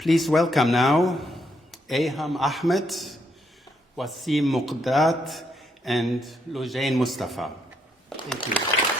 Please welcome now Aeham Ahmad, Wassim Mukdad, and Lujain Mustafa. Thank you.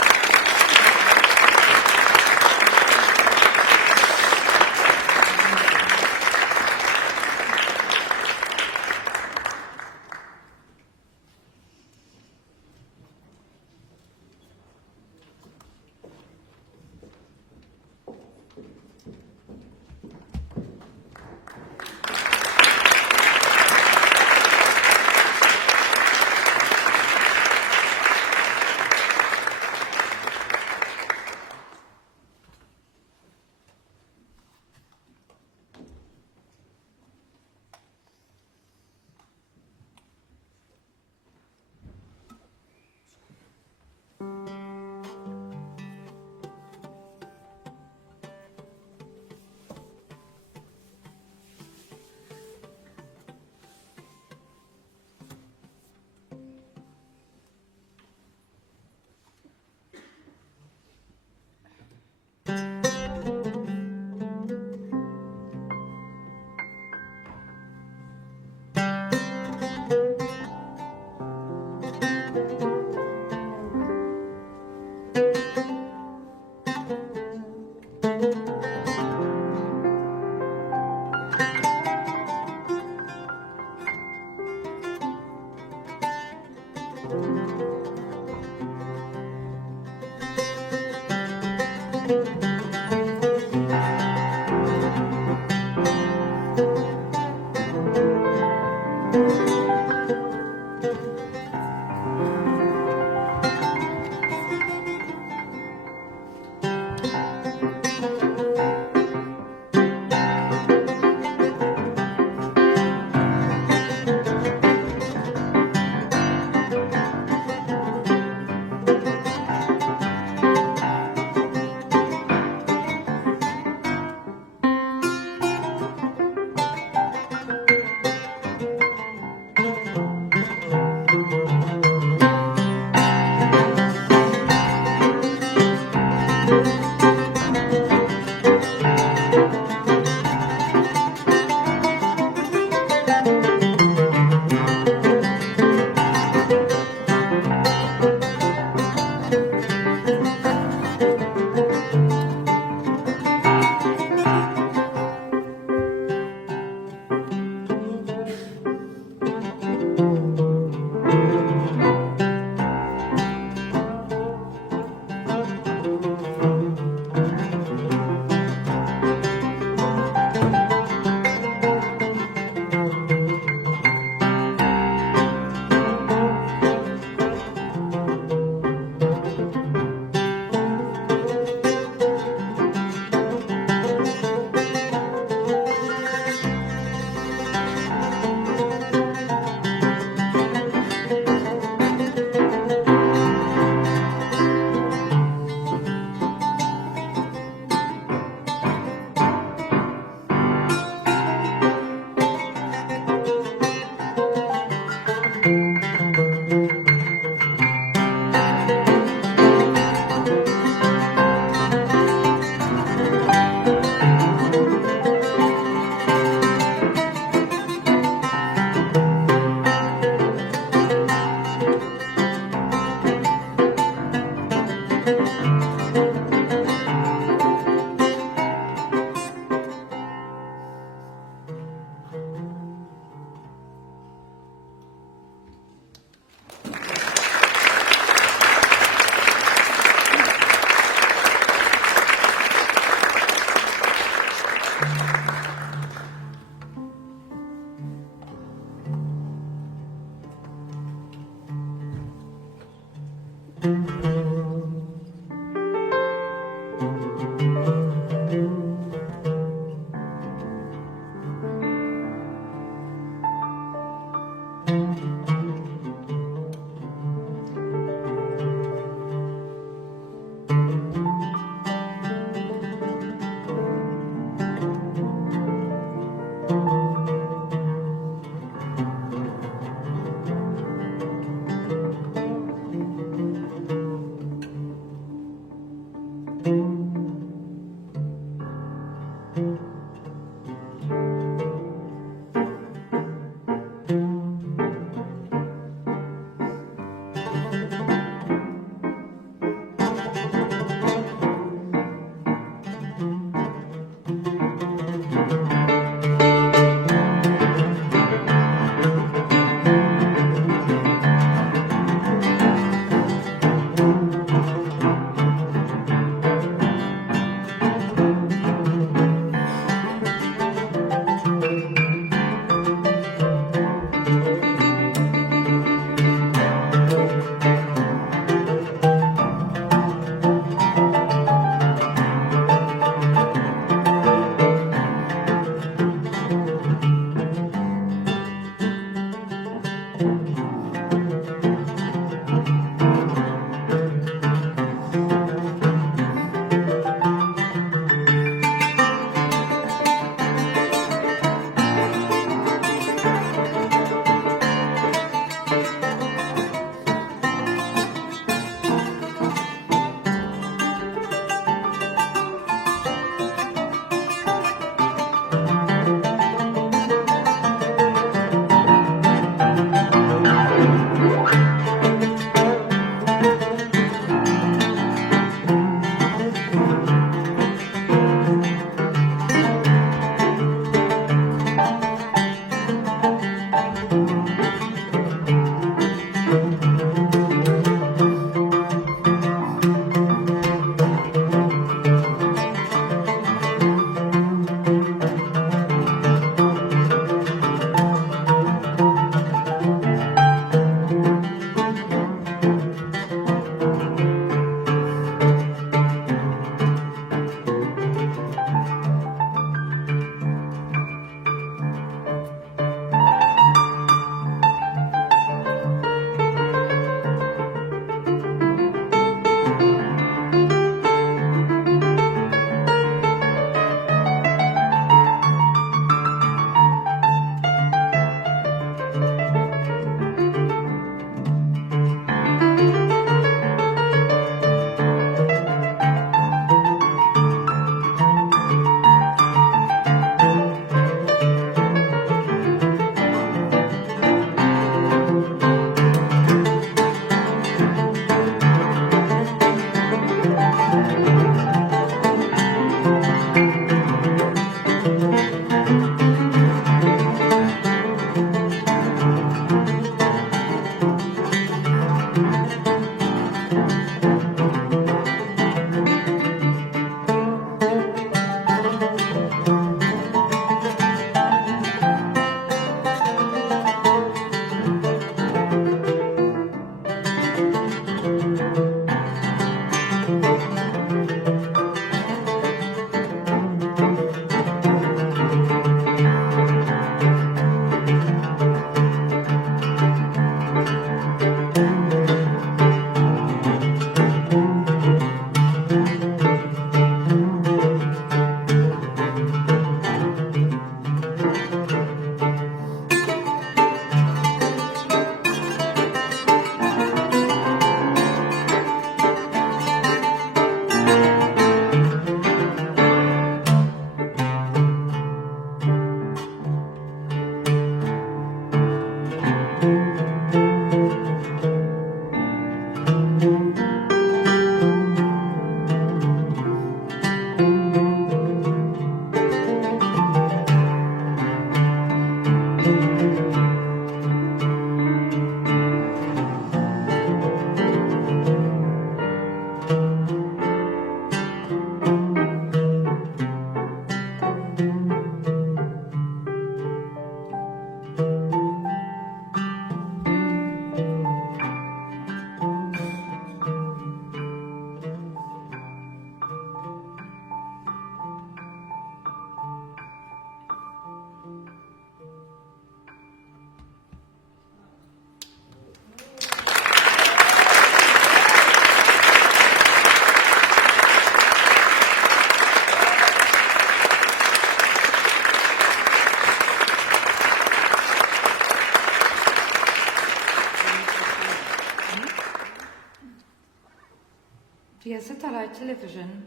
satellite television,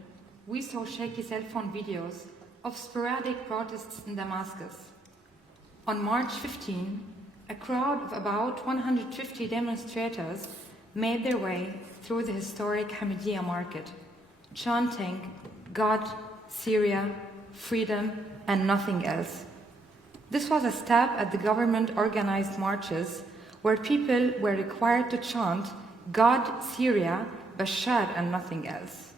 we saw shaky cell phone videos of sporadic protests in Damascus. On March 15, a crowd of about 150 demonstrators made their way through the historic Hamidiyya market, chanting, "God, Syria, freedom, and nothing else." This was a stab at the government-organized marches where people were required to chant, "God, Syria, Bashar, and nothing else."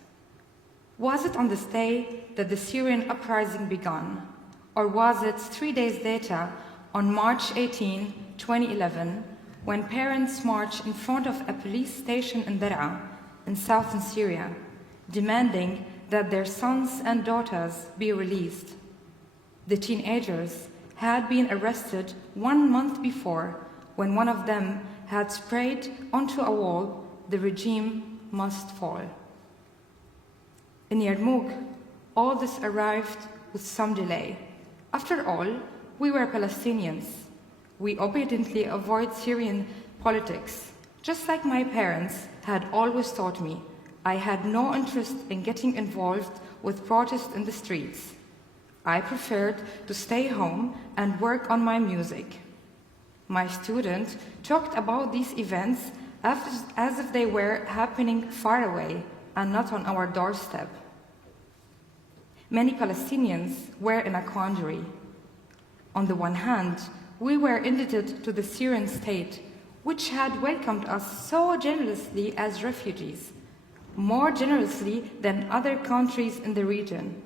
Was it on this day that the Syrian uprising began, or was it 3 days later, on March 18, 2011, when parents marched in front of a police station in Dar'a, in southern Syria, demanding that their sons and daughters be released? The teenagers had been arrested 1 month before when one of them had sprayed onto a wall, "The regime must fall." In Yarmouk, all this arrived with some delay. After all, we were Palestinians. We obediently avoid Syrian politics. Just like my parents had always taught me, I had no interest in getting involved with protests in the streets. I preferred to stay home and work on my music. My student talked about these events as if they were happening far away and not on our doorstep. Many Palestinians were in a quandary. On the one hand, we were indebted to the Syrian state, which had welcomed us so generously as refugees, more generously than other countries in the region.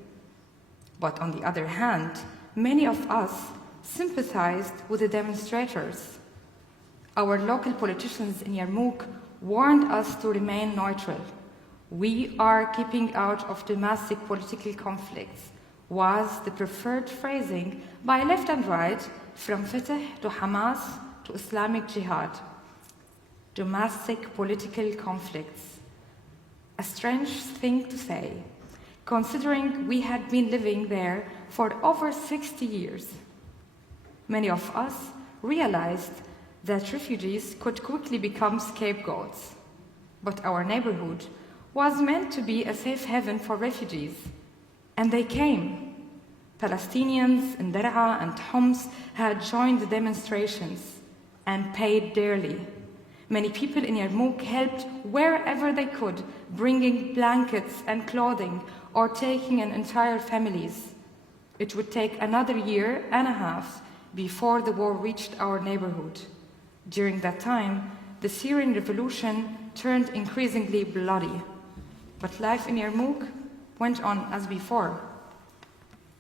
But on the other hand, many of us sympathized with the demonstrators. Our local politicians in Yarmouk warned us to remain neutral. "We are keeping out of domestic political conflicts," was the preferred phrasing by left and right, from Fatah to Hamas to Islamic Jihad. Domestic political conflicts. A strange thing to say, considering we had been living there for over 60 years. Many of us realized that refugees could quickly become scapegoats. But our neighborhood was meant to be a safe haven for refugees, and they came. Palestinians in Dar'a and Homs had joined the demonstrations and paid dearly. Many people in Yarmouk helped wherever they could, bringing blankets and clothing or taking in entire families. It would take another year and a half before the war reached our neighborhood. During that time, the Syrian revolution turned increasingly bloody. But life in Yarmouk went on as before.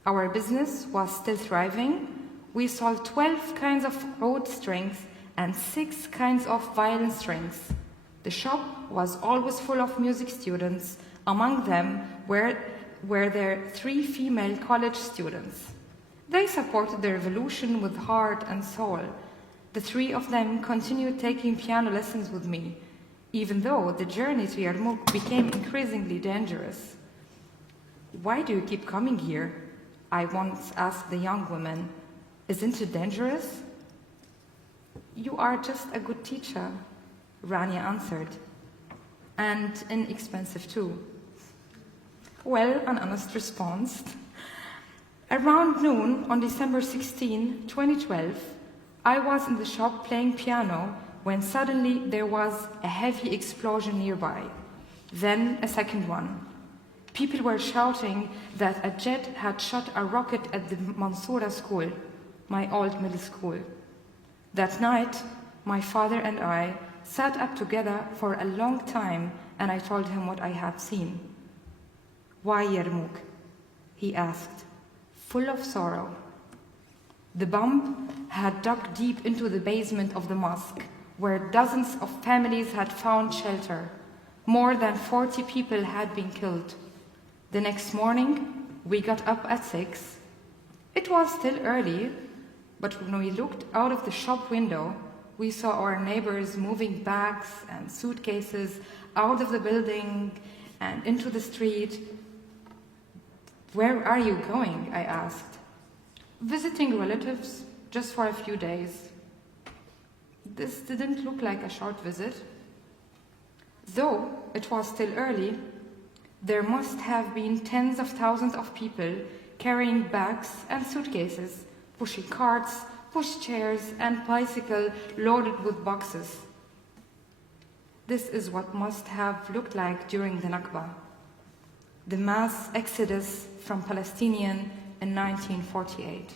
Our business was still thriving. We sold 12 kinds of oud strings and 6 kinds of violin strings. The shop was always full of music students. Among them were there 3 female college students. They supported the revolution with heart and soul. The 3 of them continued taking piano lessons with me, even though the journey to Yarmouk became increasingly dangerous. "Why do you keep coming here?" I once asked the young woman. "Isn't it dangerous?" "You are just a good teacher," Rania answered. "And inexpensive too." Well, an honest response. Around noon on December 16, 2012, I was in the shop playing piano when suddenly there was a heavy explosion nearby, then a second one. People were shouting that a jet had shot a rocket at the Mansoura school, my old middle school. That night, my father and I sat up together for a long time, and I told him what I had seen. "Why Yarmouk?" he asked, full of sorrow. The bomb had dug deep into the basement of the mosque, where dozens of families had found shelter. More than 40 people had been killed. The next morning, we got up at 6. It was still early, but when we looked out of the shop window, we saw our neighbors moving bags and suitcases out of the building and into the street. "Where are you going?" I asked. "Visiting relatives, just for a few days." This didn't look like a short visit. Though it was still early, There must have been tens of thousands of people carrying bags and suitcases, pushing carts, pushchairs, and bicycles loaded with boxes. This is what must have looked like during the Nakba, the mass exodus from Palestinians in 1948.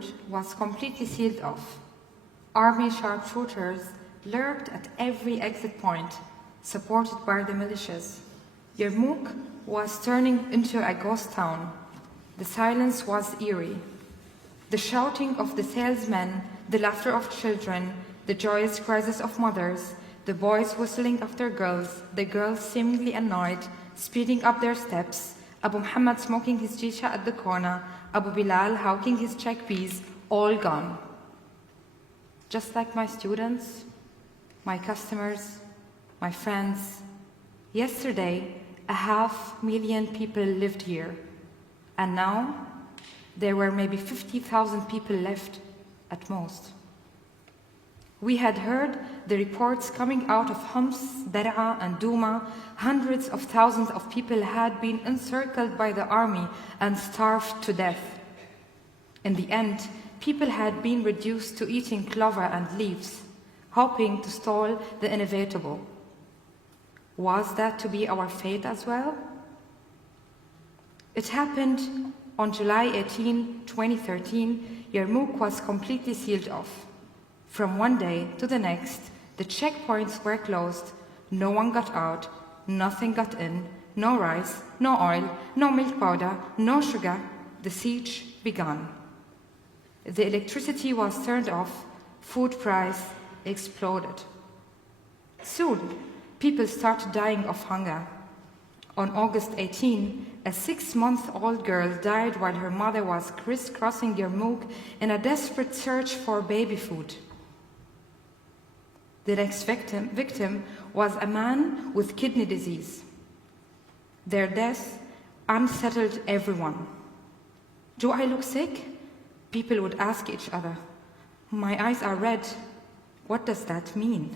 route was completely sealed off. Army sharpshooters lurked at every exit point, supported by the militias. Yarmouk was turning into a ghost town. The silence was eerie. The shouting of the salesmen, the laughter of children, the joyous cries of mothers, the boys whistling after girls, the girls seemingly annoyed, speeding up their steps, Abu Muhammad smoking his shisha at the corner, Abu Bilal hawking his chickpeas, all gone. Just like my students, my customers, my friends. Yesterday, 500,000 people lived here, and now there were maybe 50,000 people left at most. We had heard the reports coming out of Homs, Dar'a, and Douma. Hundreds of thousands of people had been encircled by the army and starved to death. In the end, people had been reduced to eating clover and leaves, hoping to stall the inevitable. Was that to be our fate as well? It happened on July 18, 2013. Yarmouk was completely sealed off. From one day to the next, the checkpoints were closed, no one got out, nothing got in, no rice, no oil, no milk powder, no sugar. The siege began. The electricity was turned off, food price exploded. Soon, people started dying of hunger. On August 18, a 6-month-old girl died while her mother was crisscrossing Yarmouk in a desperate search for baby food. The next victim was a man with kidney disease. Their death unsettled everyone. Do I look sick? People would ask each other. My eyes are red. What does that mean?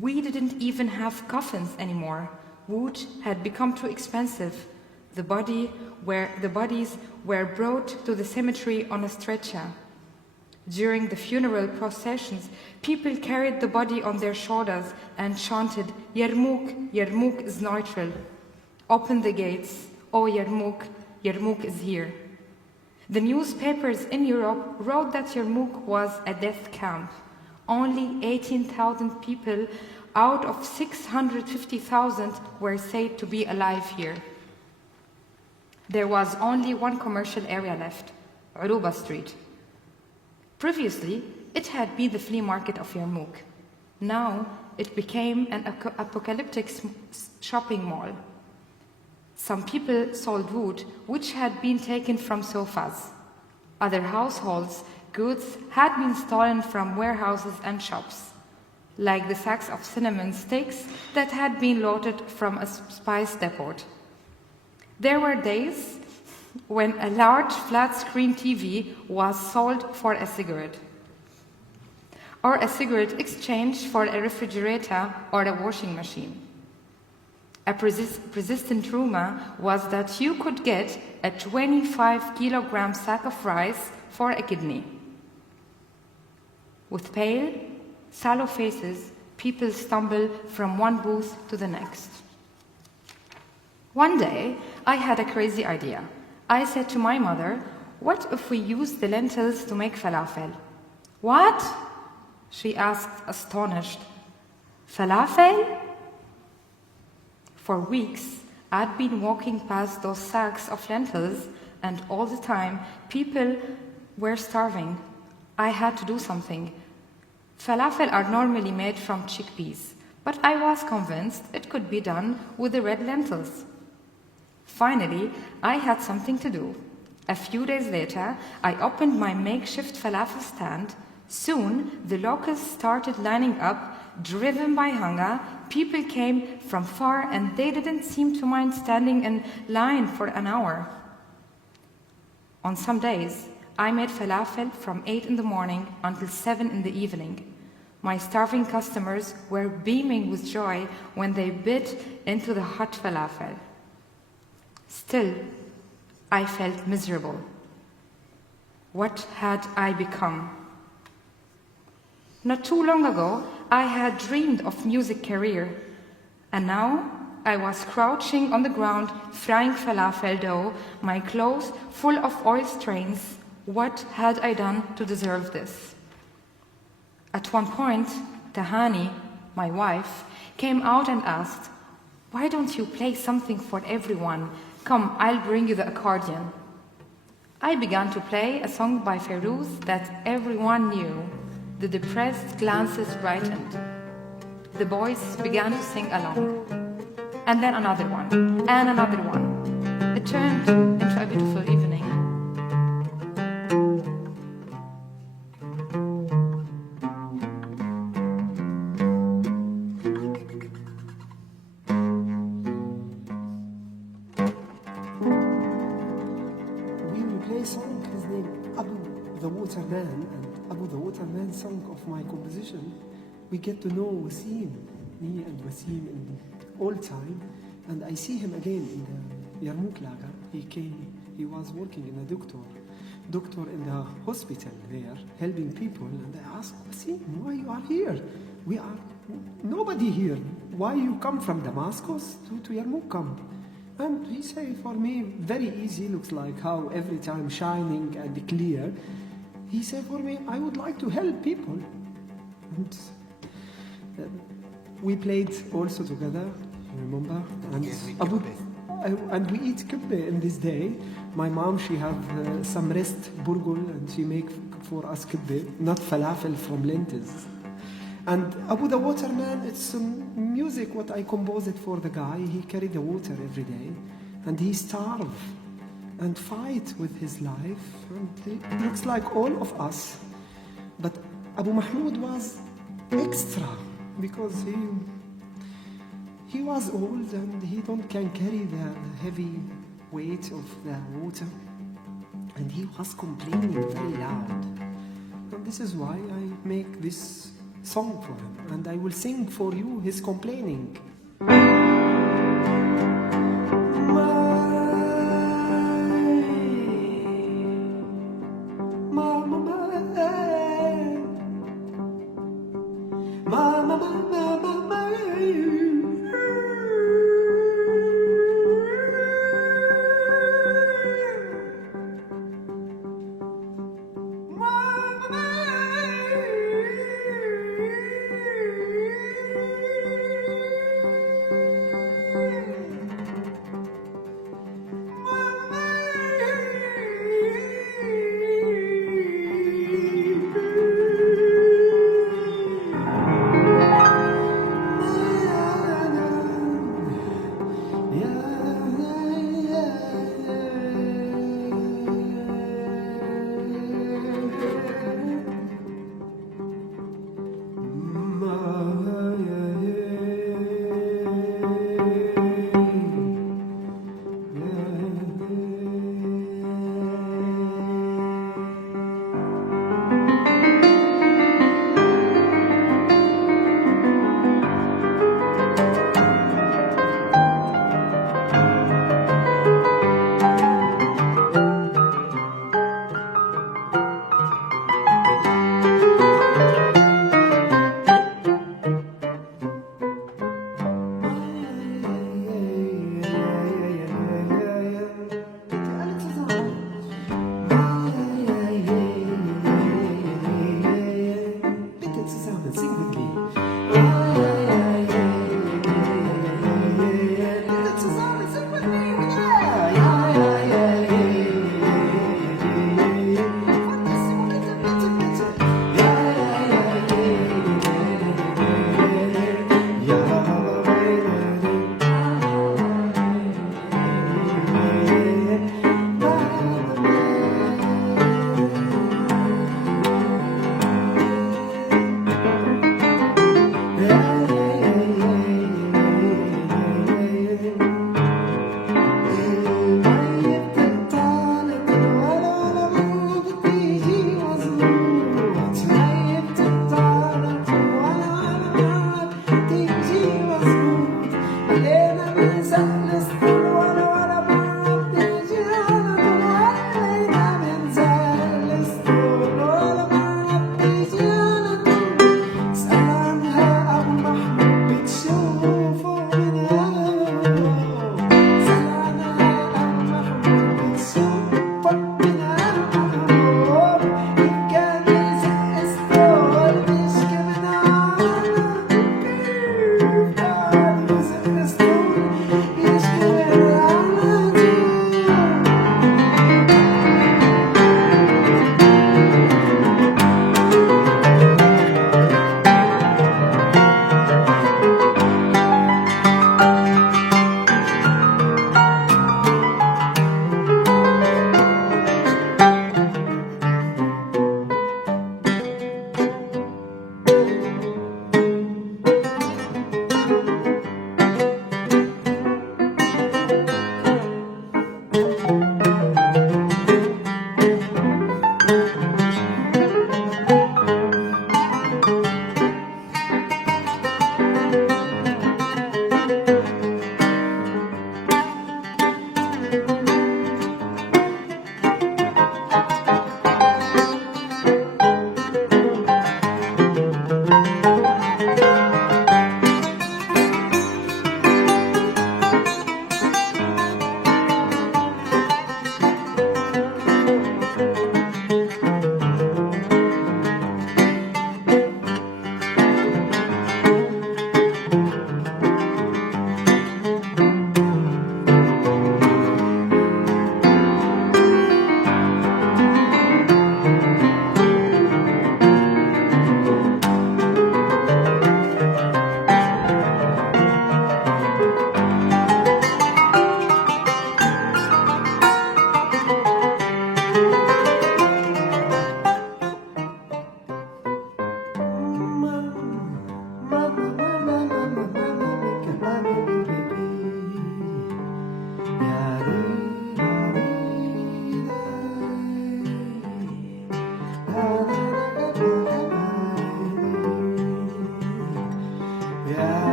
We didn't even have coffins anymore. Wood had become too expensive. The bodies were brought to the cemetery on a stretcher. During the funeral processions, people carried the body on their shoulders and chanted, Yarmouk, Yarmouk is neutral. Open the gates, oh Yarmouk, Yarmouk is here. The newspapers in Europe wrote that Yarmouk was a death camp. Only 18,000 people out of 650,000 were said to be alive here. There was only one commercial area left, Uruba Street. Previously, it had been the flea market of Yarmouk. Now, it became an apocalyptic shopping mall. Some people sold wood, which had been taken from sofas. Other households' goods had been stolen from warehouses and shops, like the sacks of cinnamon sticks that had been loaded from a spice depot. There were days when a large flat-screen TV was sold for a cigarette, or a cigarette exchanged for a refrigerator or a washing machine. A persistent rumor was that you could get a 25-kilogram sack of rice for a kidney. With pale, sallow faces, people stumble from one booth to the next. One day, I had a crazy idea. I said to my mother, what if we use the lentils to make falafel? What? She asked, astonished. Falafel? For weeks, I'd been walking past those sacks of lentils, and all the time, people were starving. I had to do something. Falafel are normally made from chickpeas, but I was convinced it could be done with the red lentils. Finally, I had something to do. A few days later, I opened my makeshift falafel stand. Soon, the locals started lining up, driven by hunger. People came from far, and they didn't seem to mind standing in line for an hour. On some days, I made falafel from 8 in the morning until 7 in the evening. My starving customers were beaming with joy when they bit into the hot falafel. Still, I felt miserable. What had I become? Not too long ago, I had dreamed of music career, and now I was crouching on the ground, frying falafel dough, my clothes full of oil stains, What had I done to deserve this? At one point, Tahani, my wife, came out and asked, "Why don't you play something for everyone? Come, I'll bring you the accordion." I began to play a song by Ferouz that everyone knew. The depressed glances brightened. The boys began to sing along. And then another one, and another one. It turned into a beautiful evening. Waterman song of my composition, we get to know Wassim, me and Wassim in all time, and I see him again in the Yarmouk lager. He was working in a doctor in the hospital there, helping people, and I asked Wassim, why you are here? We are nobody here. Why you come from Damascus to Yarmouk come? And he said, for me, very easy, looks like how every time shining and clear. He said, for me, I would like to help people. And we played also together, remember? And, yes, and we eat kibbeh in this day. My mom, she have some rest burgul, and she make for us kibbeh, not falafel from lentils. And Abu the Waterman, it's music what I composed for the guy. He carried the water every day, and he starved and fight with his life, and it looks like all of us. But Abu Mahmoud was extra because he was old and he can carry the heavy weight of the water, and he was complaining very loud. And this is why I make this song for him, and I will sing for you his complaining.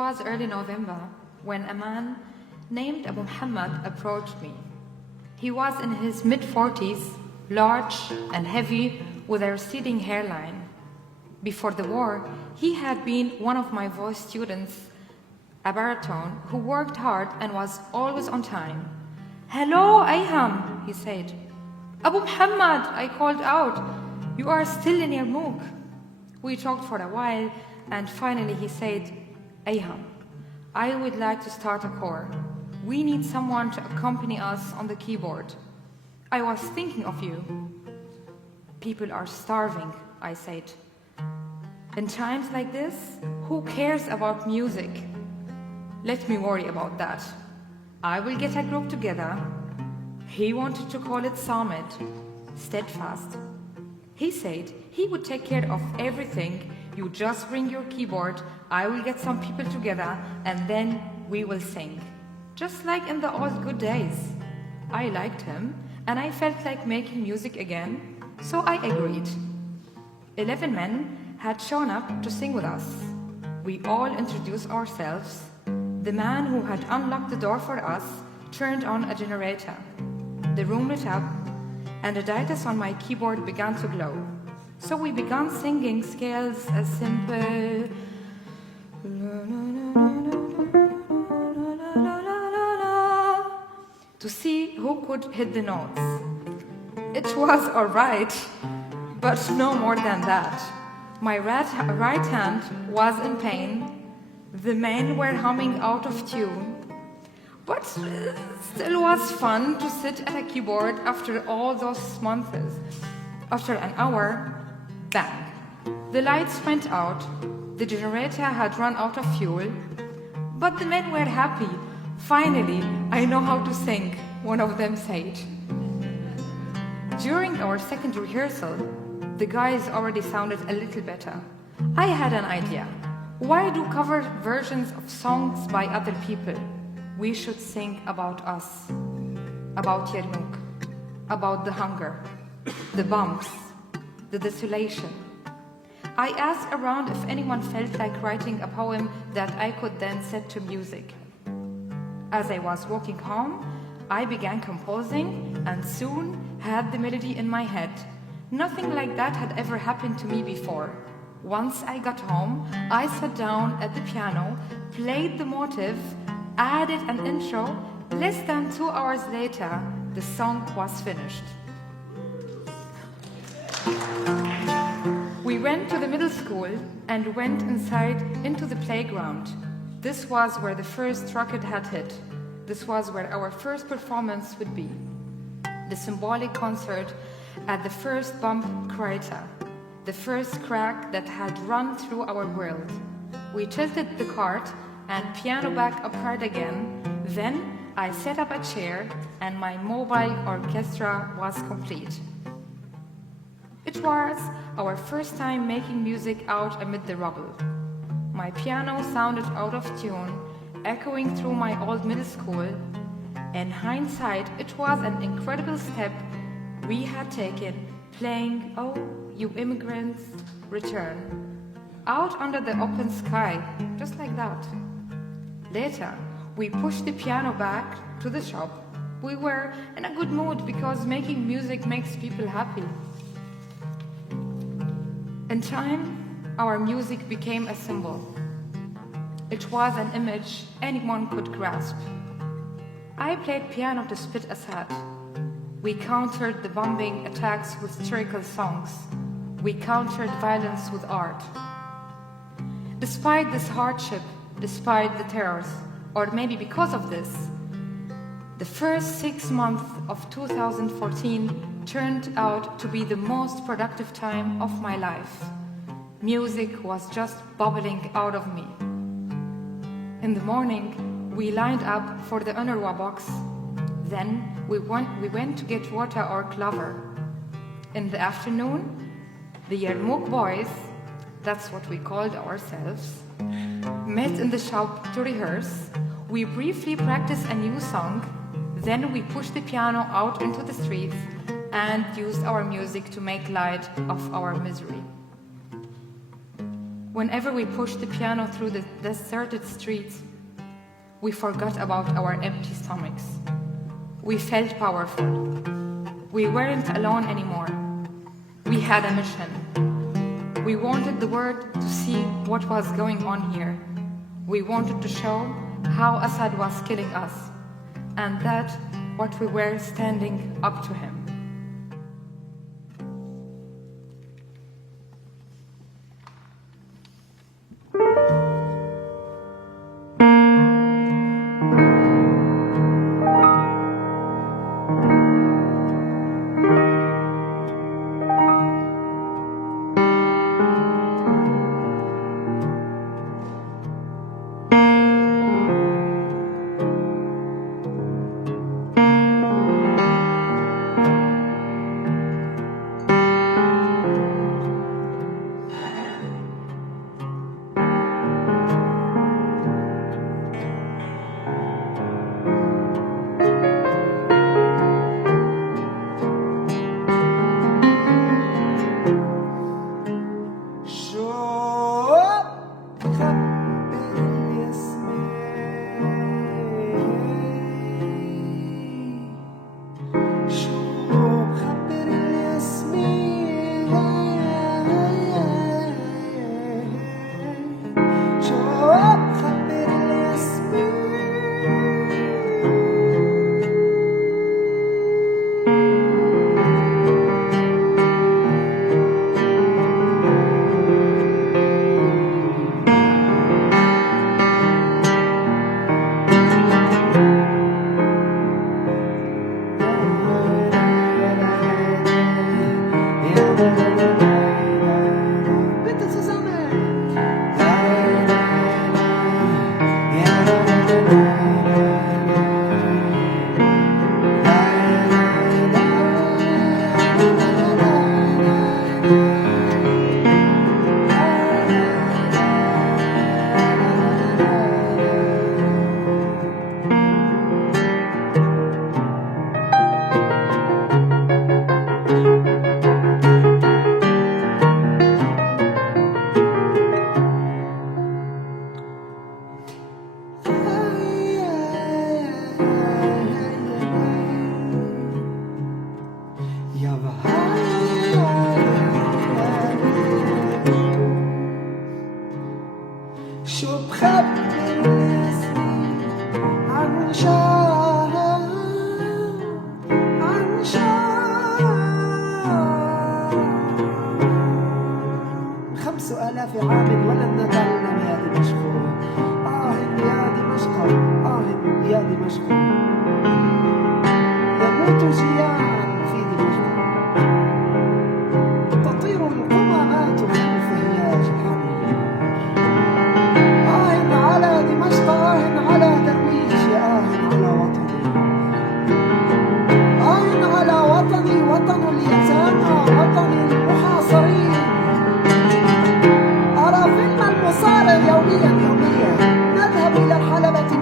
was early November when a man named Abu Muhammad approached me. He was in his mid-40s, large and heavy with a receding hairline. Before the war, he had been one of my voice students, a baritone who worked hard and was always on time. "Hello, Aeham," he said. "Abu Muhammad," I called out. "You are still in Yarmouk." We talked for a while, and finally he said, "Aeham, I would like to start a corps. We need someone to accompany us on the keyboard. I was thinking of you." "People are starving," I said. "In times like this, who cares about music? Let me worry about that. I will get a group together." He wanted to call it Summit, steadfast. He said he would take care of everything. You just bring your keyboard, I will get some people together, and then we will sing. Just like in the old good days. I liked him, and I felt like making music again, so I agreed. 11 men had shown up to sing with us. We all introduced ourselves. The man who had unlocked the door for us turned on a generator. The room lit up, and the dietas on my keyboard began to glow. So we began singing scales as simple to see who could hit the notes. It was all right, but no more than that. My right hand was in pain. The men were humming out of tune. But still was fun to sit at a keyboard after all those months. After an hour, bang. The lights went out. The generator had run out of fuel. But the men were happy. "Finally, I know how to sing," one of them said. During our second rehearsal, the guys already sounded a little better. I had an idea. Why do cover versions of songs by other people? We should sing about us, about Yarmouk, about the hunger, the bumps, the desolation. I asked around if anyone felt like writing a poem that I could then set to music. As I was walking home, I began composing and soon had the melody in my head. Nothing like that had ever happened to me before. Once I got home, I sat down at the piano, played the motive, added an intro. Less than 2 hours later, the song was finished. We went to the middle school and went inside into the playground. This was where the first rocket had hit. This was where our first performance would be. The symbolic concert at the first bump crater, the first crack that had run through our world. We tilted the cart and piano back upright again. Then I set up a chair and my mobile orchestra was complete. It was our first time making music out amid the rubble. My piano sounded out of tune, echoing through my old middle school. In hindsight, it was an incredible step we had taken, playing "Oh, You Immigrants, Return" out under the open sky, just like that. Later, we pushed the piano back to the shop. We were in a good mood because making music makes people happy. In time, our music became a symbol. It was an image anyone could grasp. I played piano to spit a sad. We countered the bombing attacks with satirical songs. We countered violence with art. Despite this hardship, despite the terrors, or maybe because of this, the first 6 months of 2014 turned out to be the most productive time of my life. Music was just bubbling out of me. In the morning, we lined up for the UNRWA box. Then we went to get water or clover. In the afternoon, the Yarmouk boys, that's what we called ourselves, met in the shop to rehearse. We briefly practiced a new song. Then we pushed the piano out into the streets and used our music to make light of our misery. Whenever we pushed the piano through the deserted streets, we forgot about our empty stomachs. We felt powerful. We weren't alone anymore. We had a mission. We wanted the world to see what was going on here. We wanted to show how Assad was killing us, and that what we were standing up to him.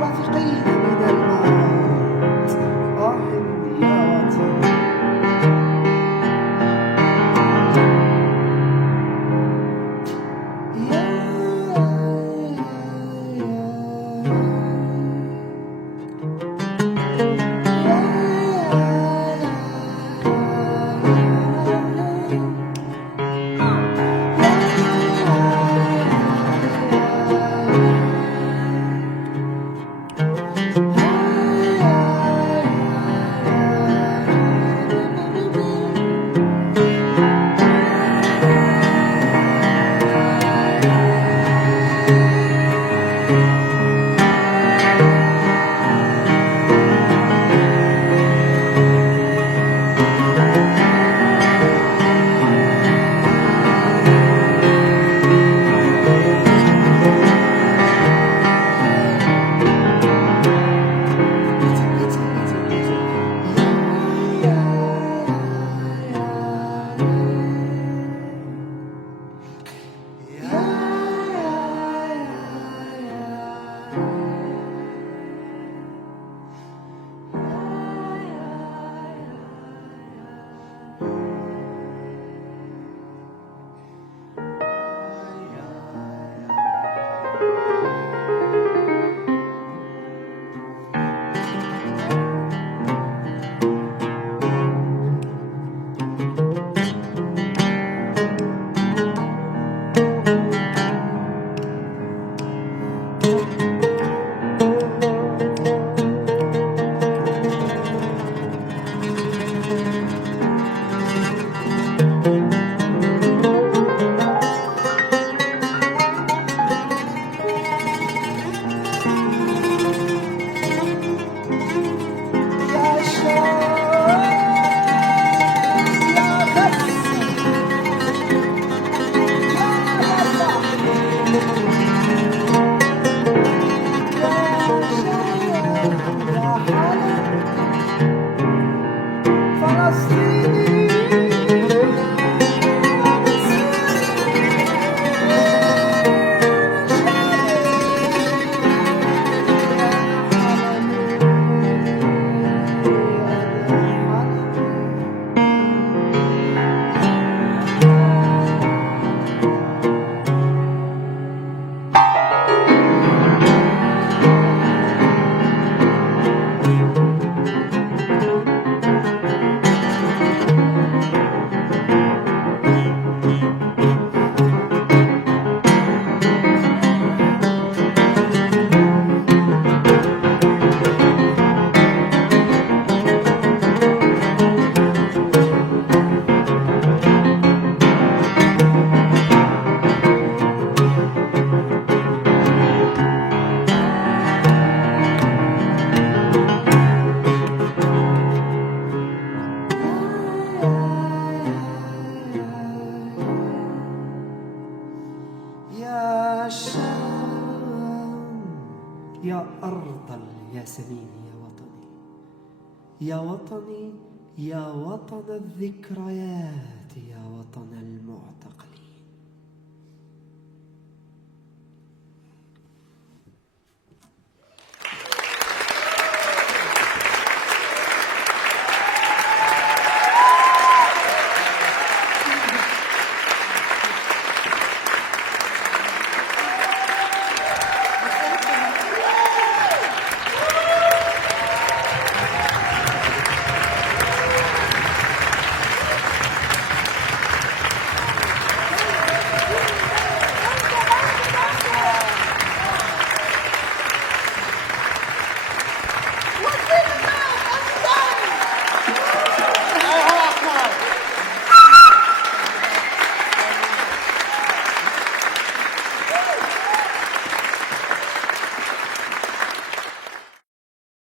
واثقين من الموت. يا وطن أرض الياسمين يا وطني، يا وطني، يا وطن الذكريات، يا وطن المعتقلين.